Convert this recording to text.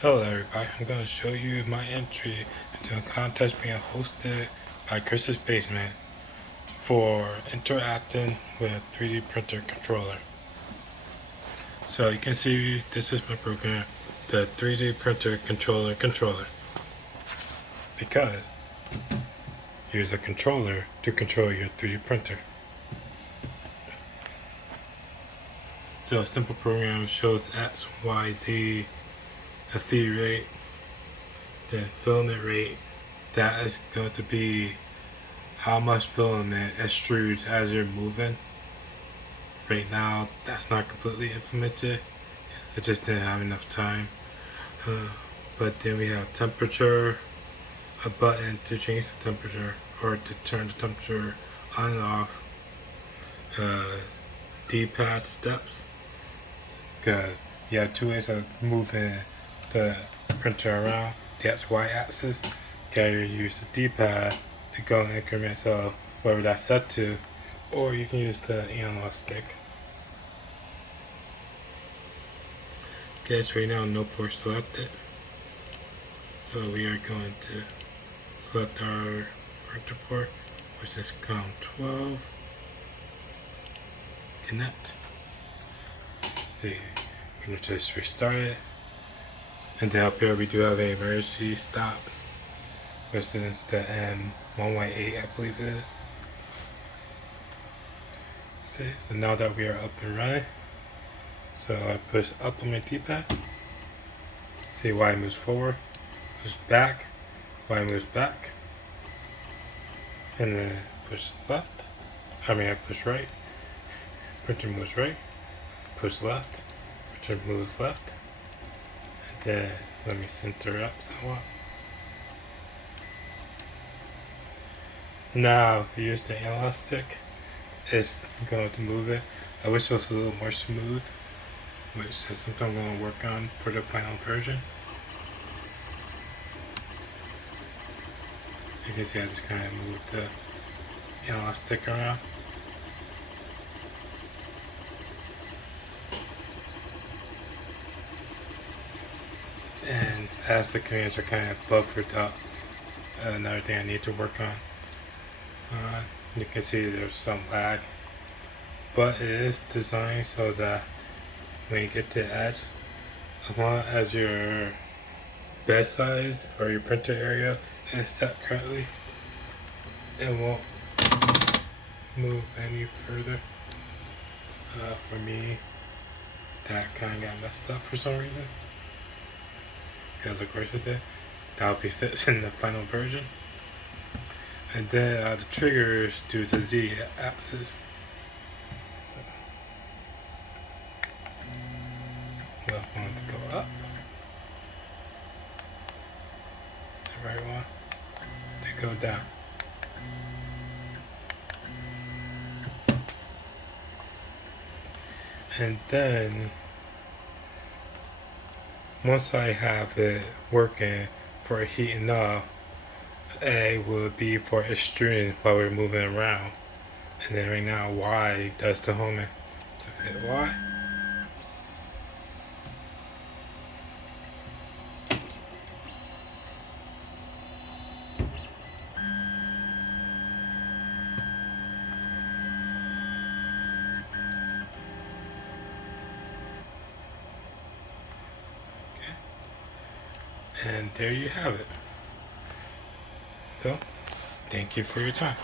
Hello everybody, I'm going to show you my entry into a contest being hosted by Chris's Basement for interacting with a 3D printer controller. So you can see this is my program, the 3D printer controller. Because use a controller to control your 3D printer. So a simple program shows X, Y, Z, a feed rate, the filament rate. That is going to be how much filament extrudes as you're moving. Right now, that's not completely implemented. It just didn't have enough time. But then we have temperature, a button to change the temperature or to turn the temperature on and off. D-pad steps, because you have two ways of moving the printer around. The X-Y axis. Okay, you use the D-pad to go in increments of whatever that's set to, or you can use the analog stick. Okay, so right now no port selected. So we are going to select our printer port, which is COM12. Connect. Let's see, printer just restarted. And then up here we do have an emergency stop, which is the M118, I believe it is. See, so now that we are up and running, so I push up on my D-pad. See, Y moves forward, push back, Y moves back, and then push left. I push right, printer moves right, push left, printer moves left. Then let me center up somewhat. Now, if you use the analog stick, it's going to move it. I wish it was a little more smooth, which is something I'm going to work on for the final version. So you can see I just kind of moved the analog stick around. And as the commands are kind of buffered up, another thing I need to work on. You can see there's some lag, but it is designed so that when you get to the edge, as long as your bed size or your printer area is set correctly, it won't move any further. For me, that kind of got messed up for some reason, because of course it did. That'll be fixed in the final version. And then the triggers to the Z axis. So left one to go up, the right one to go down. And then once I have it working for heating up, A would be for extruding while we're moving around. And then right now Y does the homing. So hit Y. And there you have it. So, thank you for your time.